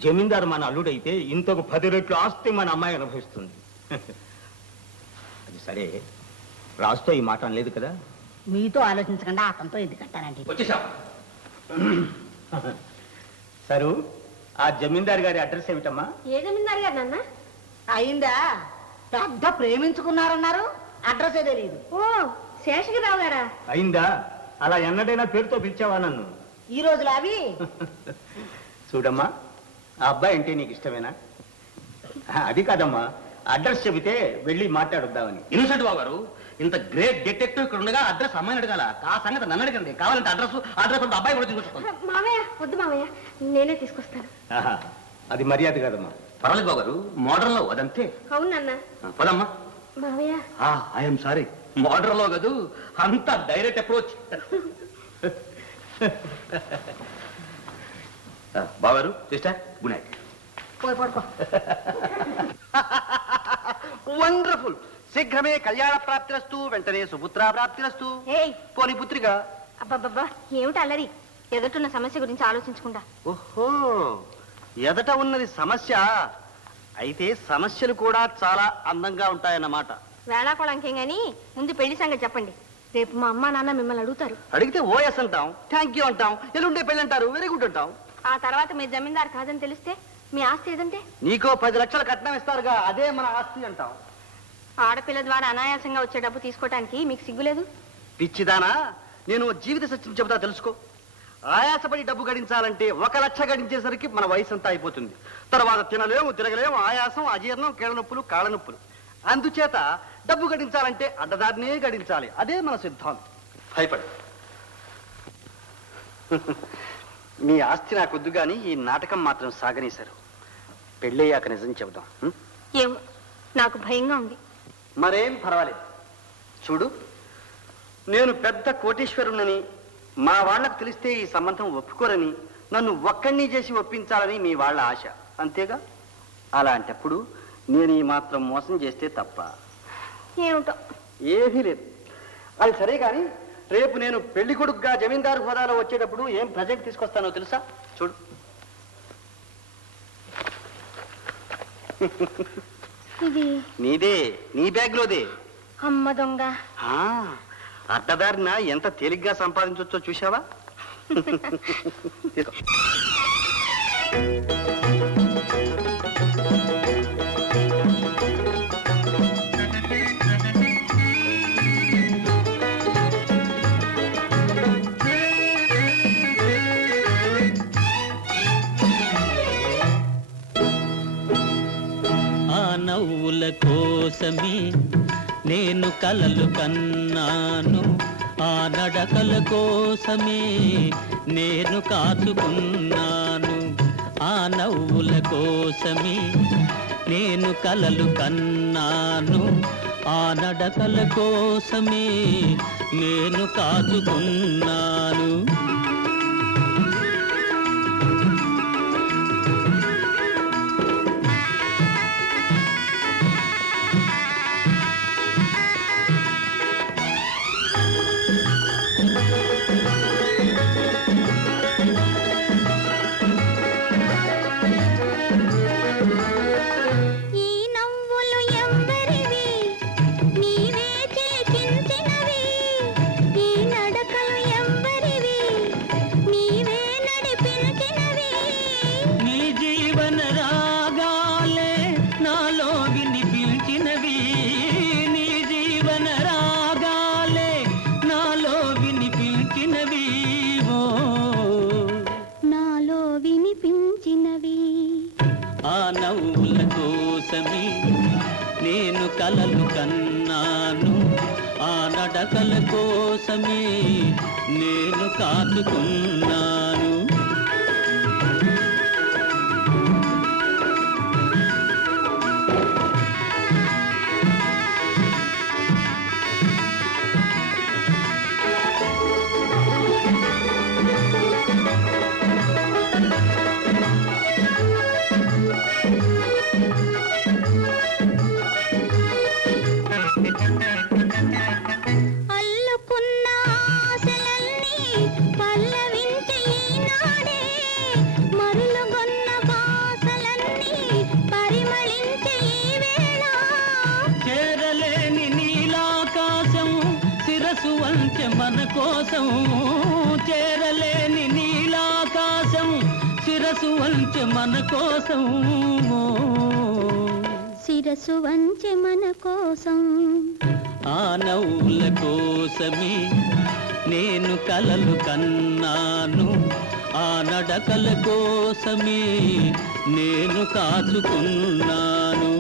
జమీందారు మన అల్లుడైతే ఇంతకు 10 రెట్లు ఆస్తి మన అమ్మాయి అనుభవిస్తుంది. అది సరే, రాజుతో ఈ మాట అనలేదు కదా? మీతో ఆలోచించకుండా అతనితో ఎందుకు అంటానండి? వచ్చేసాం. సరు, ఆ జమీందారు గారి అడ్రస్ ఏమిటమ్మా? ఏ జమీందారు గారు నాన్న? అయిందా? పెద్ద ప్రేమించుకున్నారన్నారు, అడ్రస్ తెలియదు. ఓ, శేషగిరావు గారా? అయిందా? అలా ఎన్నడైనా పేరుతో పిలిచావా నన్ను? ఈ రోజులు అవి చూడమ్మా, ఆ అబ్బాయి అంటే నీకు ఇష్టమేనా? అది కాదమ్మా, అడ్రస్ చెబితే వెళ్ళి మాట్లాడుద్దామని. ఇన్నోసెంట్ బాబు గారు, ఇంత గ్రేట్ డిటెక్టివ్ ఇక్కడ ఉండగా అడ్రస్ అమ్మాయిని అడగాల? ఆ సంగతి నన్ను అడగండి. కావాలంటే అడ్రస్ ఉంటే అబ్బాయి కూడా తీసుకొస్తాను. మామయ్య వద్దు మామయ్య, నేనే తీసుకొస్తాను. ఆహా, అది మర్యాద కాదమ్మా. పర్వాలేదు బాబు గారు, మోడర్న్ లో అదంతే. అవును నాన్న. పదమ్మా. మామయ్య ఐఎమ్ సారీ, మోడర్న్ లో కదూ, అంత డైరెక్ట్ అప్రోచ్. బాగారు, సిస్టర్, గుడ్ నైట్. పోయి పడుకో. వండర్ఫుల్. శీఘ్రమే కళ్యాణ ప్రాప్తిరస్తు, వెంటనే సుపుత్ర ప్రాప్తిరస్తు. ఏయ్, పోని పుత్రిగా. అబ్బబ్బబ్బా, ఏమిటి అల్లరి? ఎదుటున్న సమస్య గురించి ఆలోచించకుండా. ఓహో, ఎదట ఉన్నది సమస్య. అయితే సమస్యలు కూడా చాలా అందంగా ఉంటాయన్నమాట. వేళాకోళంకేం గాని ముందు పెళ్లి సంగతి చెప్పండి. రేపు మా అమ్మ నాన్న మిమ్మల్ని అడుగుతారు. అడిగితే ఓఎస్ అంటాం, థ్యాంక్ యూ అంటాం, ఎల్లుండే పెళ్ళి అంటారు, వెరీ గుడ్ అంటాం. ఆ తర్వాత మీరు జమీందారు కాదని తెలిస్తే మీ ఆస్తి ఏదంటే? నీకో 10 లక్షల కట్నం ఇస్తారుగా, అదే మన ఆస్తి అంటాం. ఆడపిల్ల ద్వారా అనాయాసంగా వచ్చే డబ్బు తీసుకోవటానికి మీకు సిగ్గులేదు? పిచ్చిదానా, నేను జీవిత సత్యం చెబుతా తెలుసుకో. ఆయాసపడి డబ్బు గడించాలంటే 1 లక్ష గడించేసరికి మన వయసు అంతా అయిపోతుంది. తర్వాత తినలేము, తిరగలేము, ఆయాసం, అజీర్ణం, కీళ్ళ నొప్పులు, కాళ్ళ నొప్పులు. అందుచేత డబ్బు గడించాలంటే అడ్డదారినే గడించాలి, అదే మన సిద్ధాంతం. భయపడు. మీ ఆస్తి నాకొద్దు గాని ఈ నాటకం మాత్రం సాగనీశారు. పెళ్ళయ్యాక నిజం చెబుదాం. ఏమో, నాకు భయంగా ఉంది. మరేం పర్వాలేదు. చూడు, నేను పెద్ద కోటీశ్వరుణ్ణని, మా వాళ్లకు తెలిస్తే ఈ సంబంధం ఒప్పుకోరని, నన్ను ఒక్కడిని చేసి ఒప్పించాలని మీ వాళ్ళ ఆశ, అంతేగా? అలాంటప్పుడు నేను ఈ మాత్రం మోసం చేస్తే తప్ప ఏమిటో. ఏమీ లేదు. అది సరే కానీ రేపు నేను పెళ్లి కొడుకుగా జమీందారు హోదాలో వచ్చేటప్పుడు ఏం ప్రజెంట్ తీసుకొస్తానో తెలుసా? చూడు. ఇది నీదే, నీ బ్యాగ్లోదే. అమ్మ దొంగ. అడ్డదారిన ఎంత తేలిగ్గా సంపాదించవచ్చో చూశావా? తీసుకో. ఆ నవ్వుల కోసమే నేను కలలు కన్నాను, ఆ నడకల కోసమే నేను కాచుకున్నాను. ఆ నవ్వుల కోసమే నేను కలలు కన్నాను, ఆ నడకల కోసమే నేను కాచుకున్నాను. ఈ నవ్వులు ఎందరివి, నీవే చేకించినవి. ఈ నడకలు ఎందరివి, కలలు కన్నాను ఆ నడకల కోసమే నేను కాచుకున్నాను. అల్లుకున్న ఆశలన్నీ పల్లవించే ఈనాడే, మరులుగొన్న బాసలన్నీ పరిమళించే ఈ వేళ. చేరలేని నీలాకాశం శిరసు వంచె మన కోసం, చేరలేని నీలాకాశం శిరసు వంచె మన కోసం, శిరసు వంచె మన కోసం. ఆ నవ్వుల కోసమే నేను కలలు కన్నాను ఆ నడకల కోసమే నేను కాచుకున్నాను.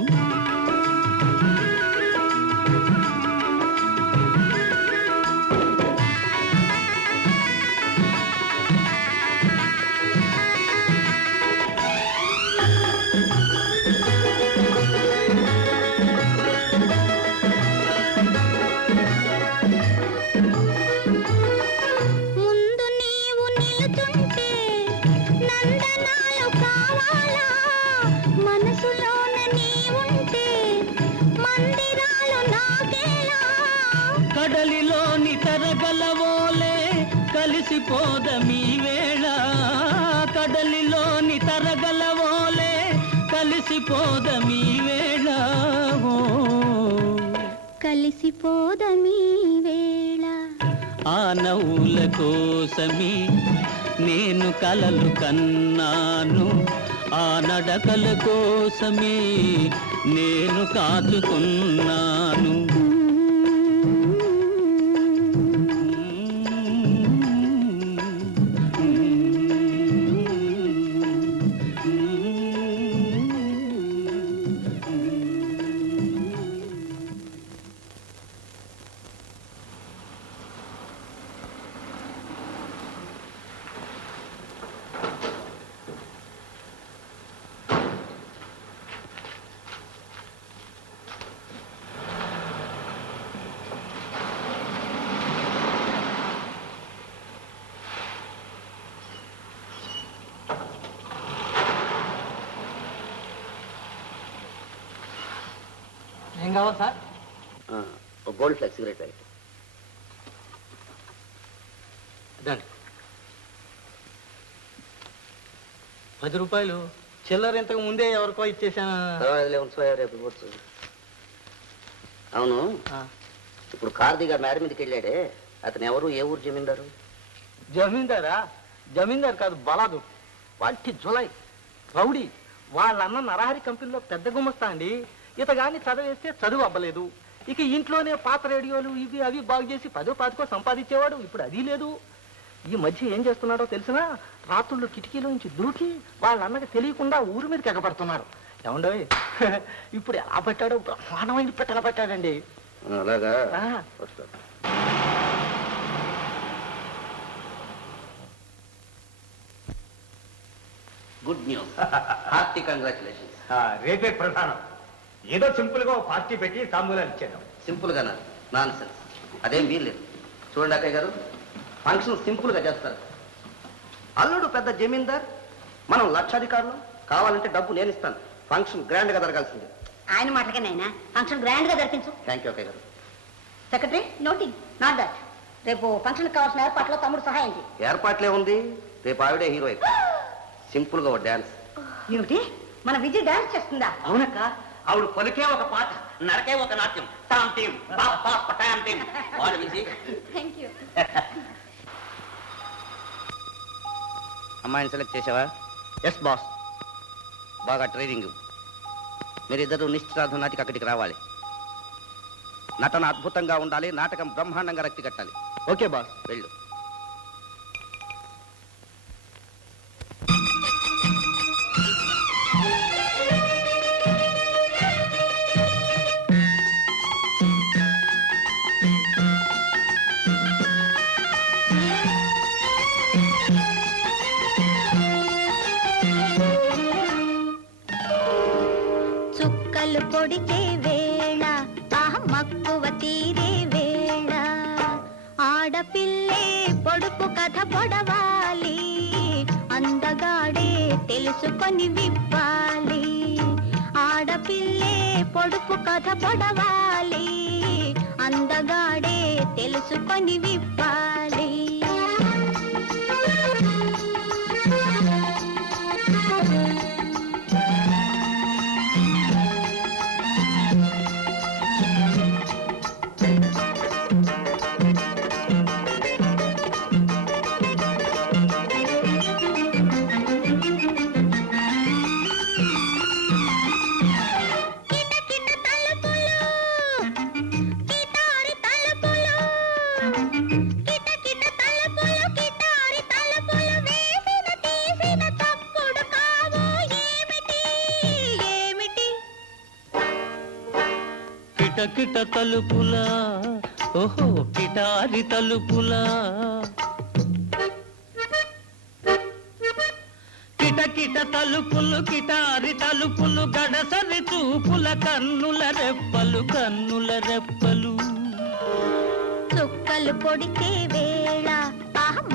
ముందు నీవు నిలుచుంటే నందనాలు కావాలా, మనసులోన నీవుంటే మందిరాలు నాకేలా. కడలిలోని తరగలవోలే కలిసిపోదమీ వేళ, కడలిలోని తరగలవోలే కలిసిపోదమీ వేళ, ఓ. కలిసిపోదమీ వేళ. ఆ నవ్వుల కోసమే నేను కలలు కన్నాను ఆ నడకల కోసమే నేను కాచుకున్నాను. ఏం కావాలి sir? Gold flag cigarette packet. దాన్ని 10 రూపాయలు చిల్లర ఇంతకు ముందే ఎవరికో ఇచ్చేసాను. రేపు ఇవ్వచ్చు. అవును, ఇప్పుడు కార్తీక్ గారు మేడ మీదకి వెళ్ళాడే, అతను ఎవరు, ఏ ఊరు జమీందారు? జమీందారా? జమీందారు కాదు, బలాదు. వాటి జులై రౌడీ. వాళ్ళన్న నరహరి కంపెనీలో పెద్ద గుమస్తా అండి. ఇతగాని చదివేస్తే చదువు అవ్వలేదు. ఇక ఇంట్లోనే పాత రేడియోలు ఇవి అవి బాగు చేసి 10 పాతికో సంపాదించేవాడు. ఇప్పుడు అది లేదు. ఈ మధ్య ఏం చేస్తున్నాడో తెలిసినా రాత్రుళ్ళు కిటికీలో నుంచి దూకి వాళ్ళ అన్నకి తెలియకుండా ఊరి మీదకి ఎగబడుతున్నారు. ఏమండో ఇప్పుడు ఎలా పట్టాడో బ్రహ్మాండమైన పెట్టెలా పట్టాడండి. అలాగా? Good news. Hearty congratulations. రేపే ప్రధానం. ఏదో సింపుల్ గా పార్టీ పెట్టి తాంబూలాలు ఇచ్చేద్దాం. సింపుల్ గానా? Nonsense. అదేం వీల్లేదు. చూడండి అక్కయ్య గారు, ఫంక్షన్ సింపుల్ గా చేస్తారు. అల్లుడు పెద్ద జమీందార్, మనం లక్షాధికారులు. కావాలంటే డబ్బు నేను ఇస్తాను. ఫంక్షన్ గ్రాండ్ గా జరగాల్సిందే. ఆయన మాటలకేనైనా ఫంక్షన్ గ్రాండ్ గా జరిపించు. థ్యాంక్ యూ అక్కయ్య గారు. Secretary noting not that. రేపు ఫంక్షన్ కావాల్సిన ఏర్పాట్లో తమ్ముడు సహాయం చేయి. ఏర్పాట్లే ఉంది. రేపు ఆవిడే హీరోయిన్. సింపుల్ గా ఒక డాన్స్. ఏమిటి, మన విజయ్ డాన్స్ చేస్తుందా? అవునక్క, ఆవిడ పలికే ఒక పాట, నరకే ఒక నాట్యం. Tom team Tom team. వాడు విజయ్. Thank you. అమ్మాయిని సెలెక్ట్ చేసావా? Yes boss. బాగా ట్రైనింగ్. మీరిద్దరూ నిశ్చితార్థం నాటికి అక్కడికి రావాలి. నటన అద్భుతంగా ఉండాలి. నాటకం బ్రహ్మాండంగా రక్తి కట్టాలి. Okay boss. వెళ్ళు. చుక్కలు పొడిచే వేళ మక్కువ తీరే వేళ ఆడపిల్లే పొడుపు కథ పొడవాలి అందగాడే తెలుసుకొని విప్పాలి ఆడపిల్లే పొడుపు కథ పొడవాలి అందగాడే తెలుసుకొని విప్పాలి కిట తలుపులా ఓహో కిటారి తలుపులా కిట తలుపులు కిటారి తలుపులు గడసరి చూపుల కన్నుల రెప్పలు చుక్కలు పొడిచే వేళ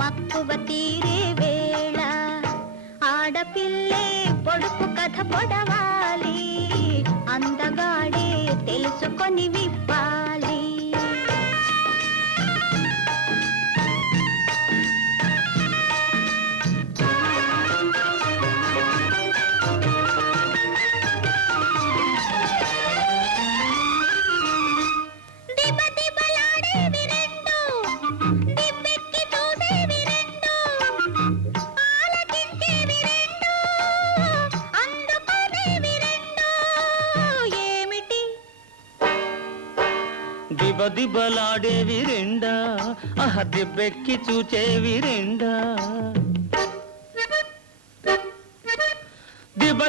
మక్కువ తీరే వేళ ఆడపిల్లే పొడుపు కథ పొడవాలి అందగాడే తెలుసుకొని విప్పాలి దిబలాడేవి రెండా దిబ్బెక్కి చూచేవి రెండా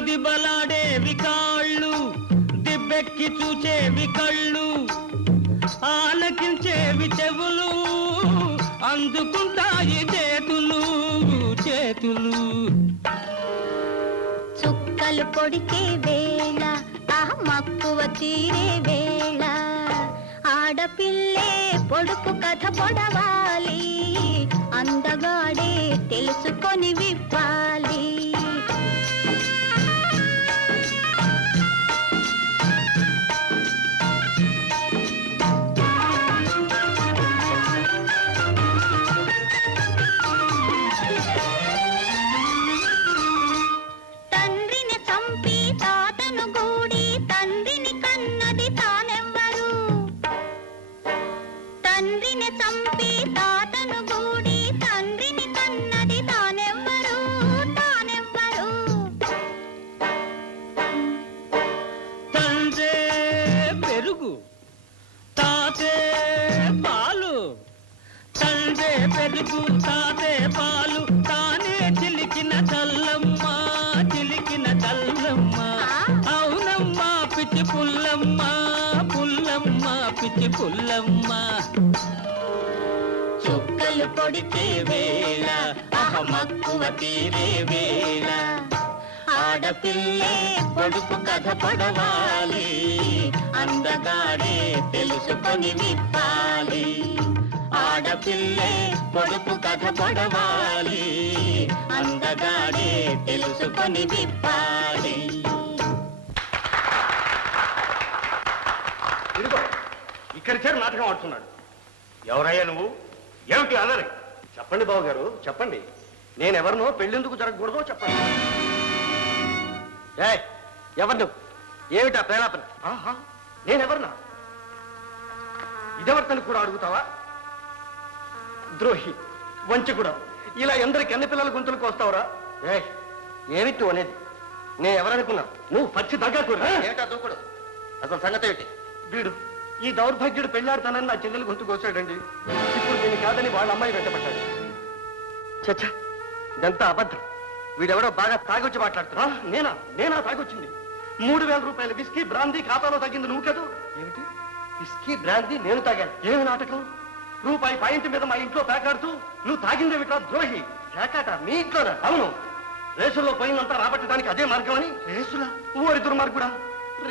దిబలాడేవి కాళ్ళు దిబ్బెక్కి చూచేవి కళ్ళు ఆలకించేవి చెవులు అందుకుంటాయి చేతులు చుక్కలు పొడిచే వేళ మక్కువ తీరే వేళ ఆడపిల్లే పొడుపు కథ పొడవాలి అందగాడే తెలుసుకొని విప్పాలి తండ్రిని చంపి తాతను గూడి తండ్రిని కన్నది తానెవ్వరు తండ్రిని చంపి తాతను గూడి తండ్రిని కన్నది తానెవ్వరు తండ్రే పెరుగు తాతే పాలు తండ్రే పెరుగు తాతే పాలు తానే చిలికిన చల్లమ్మ అవునమ్మా పిచ్చి పుల్లమ్మ పిచ్చి పుల్లమ్మ చుక్కలు పొడిచే వేళ మక్కువ తీరే వేళ ఆడపిల్లే పొడుపు కథ పొడవాలి అందగాడే తెలుసుకొని విప్పాలి ఆడపిల్లే పొడుపు కథ పొడవాలి అందగాడే తెలుసుకొని విప్పాలి ఇదిగో ఇక్కడ చేరు నాటకం ఆడుతున్నాడు ఎవరయ్యా నువ్వు ఏమిటి అల్లరి చెప్పండి బాబు గారు చెప్పండి నేనెవరినో పెళ్ళెందుకు జరగకూడదో చెప్పండి ఎవరు నువ్వు ఏమిటా ప్రేలాపన నేనెవరినా ఇదెవరితని కూడా అడుగుతావా ద్రోహి వంచకుడా ఇలా ఎందరి కన్నె పిల్లల గొంతులకు వస్తావురా ఏమిటి నువ్వు అనేది నేను ఎవరనుకున్నా నువ్వు పచ్చి దగ్గర ఏమిటా దూకుడు అసలు సంగతి ఏమిటి వీడు ఈ దౌర్భాగ్యుడు పెళ్ళాడుతానని నా చెల్లెలు గొంతుకు వచ్చాడండి ఇప్పుడు దీన్ని కాదని వాళ్ళ అమ్మాయి వెంటపడ్డాడు చచ్చా ఇదంతా అబద్ధం వీడెవడో బాగా తాగొచ్చి మాట్లాడుతున్నా నేనా తాగొచ్చింది 3,000 రూపాయల విస్కీ బ్రాందీ ఖాతాలో తగ్గింది నువ్వు కదా ఏమిటి విస్కీ బ్రాందీ నేను తాగాను ఏమి నాటకం రూపాయి పాయింట్ మీద మా ఇంట్లో పేకాడుతూ నువ్వు తాగింది ఏమిట్రా ద్రోహి పేకాట మీ ఇంట్లోనా అవును రేసుల్లో పోయినంతా రాబట్టడానికి అదే మార్గం అని రేసులా ఊరి దుర్మార్గుడా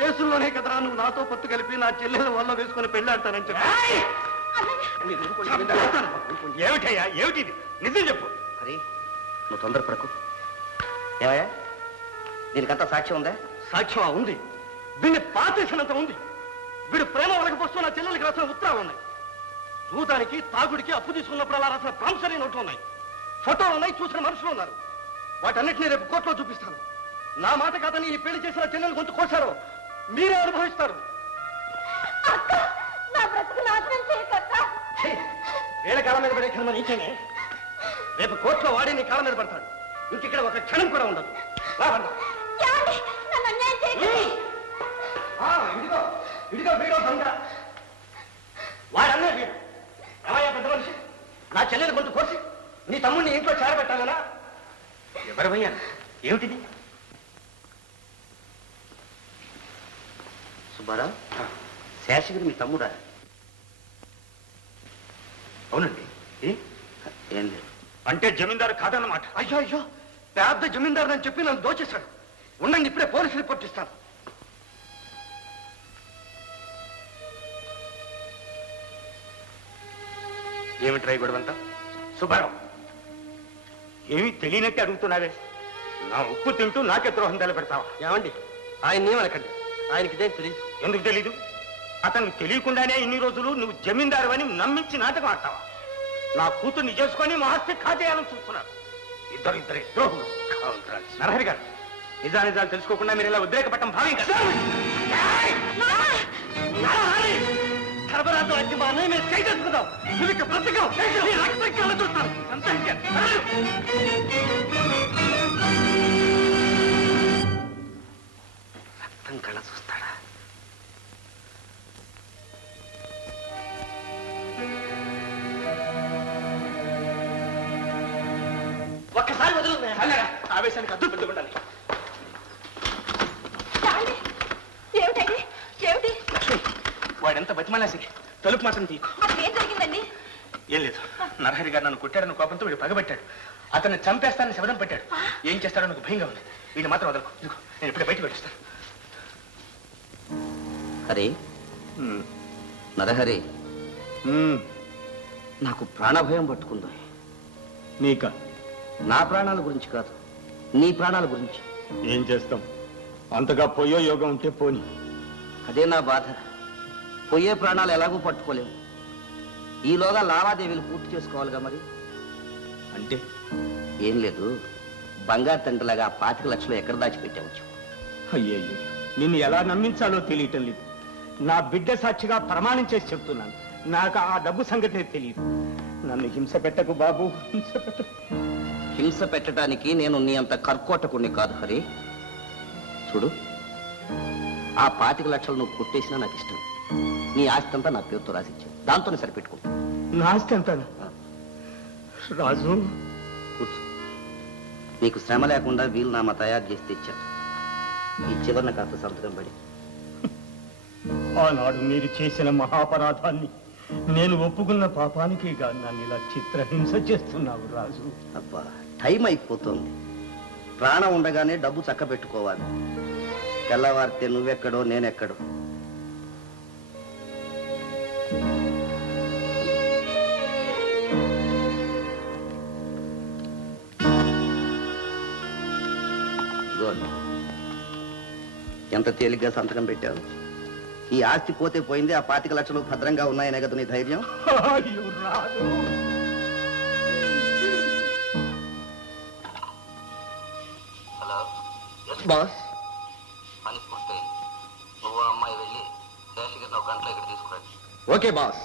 రేసుల్లోనే కదరా నువ్వు నాతో పొత్తు కలిపి నా చెల్లెల వల్ల వేసుకుని పెళ్ళాడతానని చెప్పి ఏమిటయ్యా ఏమిటి నిజం చెప్పు. హరి నువ్వు తొందరపడకు. ఏమయ్యా దీనికంతా సాక్ష్యం ఉందా? సాక్ష్యం ఉంది. వీడిని పాతేసినంత ఉంది. వీడు ప్రేమ వలకపోస్తూ నా చెల్లెలకి రాసిన ఉత్తరాలు ఉన్నాయి. చూడటానికి తాగుడికి అప్పు తీసుకున్నప్పుడు అలా రాసిన ప్రామిసరీ నోట్లు ఉన్నాయి. ఫోటోలు ఉన్నాయి, చూసిన మనుషులు ఉన్నారు. వాటన్నిటినీ రేపు కోర్టులో చూపిస్తాను. నా మాట కాదని ఈ పెళ్లి చేసిన చెల్లెలు కొంచెం కోసారో మీరే అనుభవిస్తారు. వేళ కాలం మీద పడే కర్మ నీకేనే. రేపు కోర్టులో వాడి నీ కాలం మీద పడతాడు. ఇంకిక్కడ ఒక క్షణం కూడా ఉండదు. ఇదిగో ఇదిగో వీడో దొంగ. వాడన్నే వీడు. ఏమయ్యా పెద్ద మనిషి, నా చెల్లెలు కొంచెం కోసి నీ తమ్ముడిని ఇంట్లో చేరబెట్టాలనా? ఎవరమయ్యా ఏమిటిది? సుబ్బారావు, శేషగిరి మీ తమ్ముడా? అవునండి. ఏం లేదు. అంటే జమీందారు కాదన్నమాట. అయ్యో అయ్యో, పెద్ద జమీందారు అని చెప్పి నన్ను దోచేశాడు. ఉండండి, ఇప్పుడే పోలీసు రిపోర్ట్ ఇస్తాను. ఏమిటి రాయి గొడవంతా? సుబ్బారావు, ఏమి తెలియనట్టు అడుగుతున్నావే. నా ఉప్పు తింటూ నాకే ద్రోహం తలపెడతావా? ఏమండి, ఆయన ఏమనకండి. ఆయనకి ఇదేం తెలియదు. ఎందుకు తెలీదు? అతను తెలియకుండానే ఇన్ని రోజులు నువ్వు జమీందారు అని నమ్మించి నాటకం ఆడతావా? నా కూతుర్ని చేసుకొని మా ఆస్తి కాజేయాలని చూస్తున్నాడు. ఇద్దరే ద్రోహులు. నరహరి గారు, నిజాలు తెలుసుకోకుండా మీరు ఇలా ఉద్రేకపట్టం భావ్యం కదా. సరబరాతో వచ్చి మా అన్నయ్య మీద చేసేసుకుందాం. నువ్వు ఇక్కడ బ్రతకవు. నీ రక్తం కళ్ళ చూస్తాను. రక్తం కళ్ళ చూస్తాడా? ఒక్కసారి వదులు. ఆవేశానికి అద్దు పెట్టుకుంటాను. ఏమిటండి ఏమిటి? లక్ష్మి, వాడెంత బతిమాలేసి తలుపు మాత్రం తీయకు. అసలు ఏం జరిగిందండి? ఏం లేదు, నరహరి గారు నన్ను కొట్టాడని కోపంతో వీడు పగబెట్టాడు. అతన్ని చంపేస్తానని శబదం పెట్టాడు. ఏం చేస్తాడో నాకు భయంగా ఉంది. వీడిని మాత్రం వదలకు. ఇదిగో, నేను ఇప్పుడే బయటకు వెళ్ళిస్తాను. హరి, నరహరి, నాకు ప్రాణభయం పట్టుకుందో. నీక నా ప్రాణాల గురించి కాదు, నీ ప్రాణాల గురించి. ఏం చేస్తాం? అంతగా పోయో యోగం ఉంటే పోని. అదే నా బాధ. పోయే ప్రాణాలు ఎలాగూ పట్టుకోలేము. ఈలోగా లావాదేవీలు పూర్తి చేసుకోవాలిగా మరి. అంటే ఏం లేదు, బంగారు తండ్రిలాగా 25 లక్షలు ఎక్కడ దాచిపెట్టవచ్చు. అయ్యయ్యో, నిన్ను ఎలా నమ్మించాలో తెలియటం లేదు. నా బిడ్డ సాక్షిగా ప్రమాణం చేసి చెప్తున్నాను, నాకు ఆ డబ్బు సంగతి తెలియదు. నన్ను హింస పెట్టకు బాబు, హింస పెట్టకు. హింస పెట్టడానికి నేను నీ అంత కర్కోటకుణ్ణి కాదు హరి. చూడు, ఆ 25 లక్షలు నువ్వు కొట్టేసినా నాకు ఇష్టం. నీ ఆస్తి అంతా నా పేరుతో రాసిచ్చావు, దాంతోనే సరిపెట్టుకుంటా. నా ఆస్తి అంతా? రాజు కూర్చో. నీకు శ్రమ లేకుండా వీలునామా తయారు చేసి తెచ్చాను. ఈ చివరిన కాస్త సంతకం పడి. ఆనాడు మీరు చేసిన మహాపరాధాన్ని, నేను ఒప్పుకున్న పాపానికి నన్ను ఇలా చిత్రహింస చేస్తున్నావు రాజు. అబ్బా, టైం అయిపోతుంది. ప్రాణం ఉండగానే డబ్బు చక్క పెట్టుకోవాలి. తెల్లవారితే నువ్వెక్కడో నేనెక్కడో. ఎంత తేలిగ్గా సంతకం పెట్టావు. ఈ ఆస్తి పోతే పోయింది, ఆ 25 లక్షలు భద్రంగా ఉన్నాయనే కదా నీ ధైర్యం. అయ్యో రాజు, హలో బాస్, పని పూర్తయింది. నువ్వు అమ్మాయి వెళ్ళి శేషగిరిని 1 గంటలో ఇక్కడ తీసుకురండి. Okay boss.